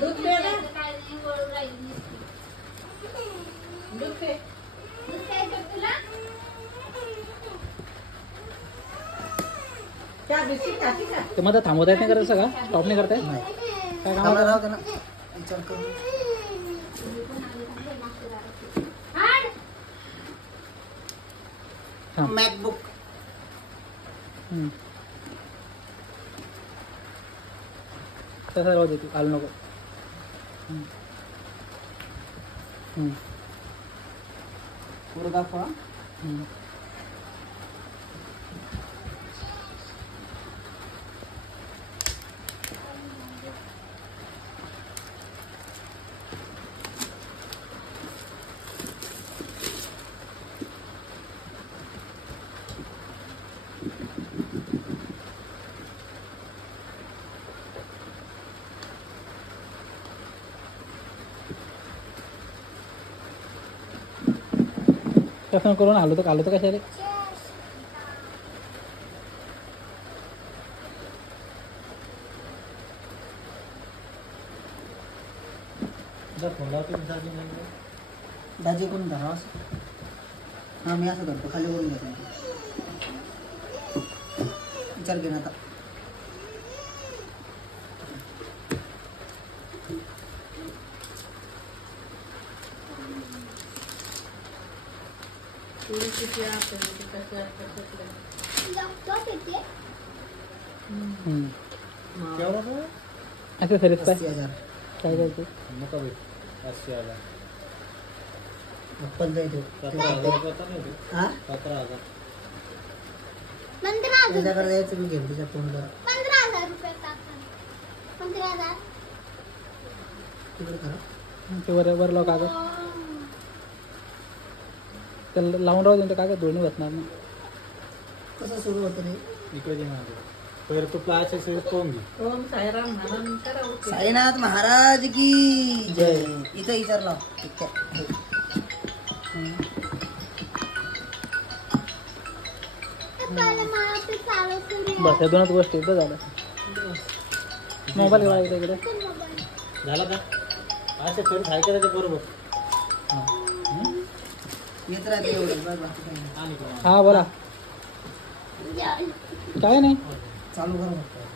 दूध पे ना दूध पे क्या बिस्किट खाती का ते मध्ये थांबवता येत नाही करत सगळं स्टॉप नाही करताय काय काम आहे? विचार करू थांब. मॅकबुक तसं राहू दे तू आलं नको पुढं दाखवा कसं करून आलो तर कशाला दाजी कोण धरा हा मी असं करतो खाली करून घेतो विचार घे ना आता असं सरीच काय 80,000 काय करते आपण जायचो हा 17,000 त्याच्याकडे जायचं मी घेऊन तिच्या फोनवर 15,000 रुपये टाका 15,000 तिकडे करा ते वर लाव कागद त्याला लावून राहू दे कागद दोन्ही बसणार नाही कसं सुरू होतं रे इकडे पहिले तू प्लाच्या सिरीज पाहून घे ओम साईराम म्हणून करा उठे. साईनाथ महाराज की जय इथं विचारला ठीक आहे पहिले मला ते चालू करू बस या दोनच गोष्टी एकदा झालं मोबाईल घेऊन इकडे इकडे झाला का असे सिरीज आहे का त्याच्या बरोबर येत राहते एवढं बस बाकी काही नाही. आणि का हा बोला काय नाही चालू करा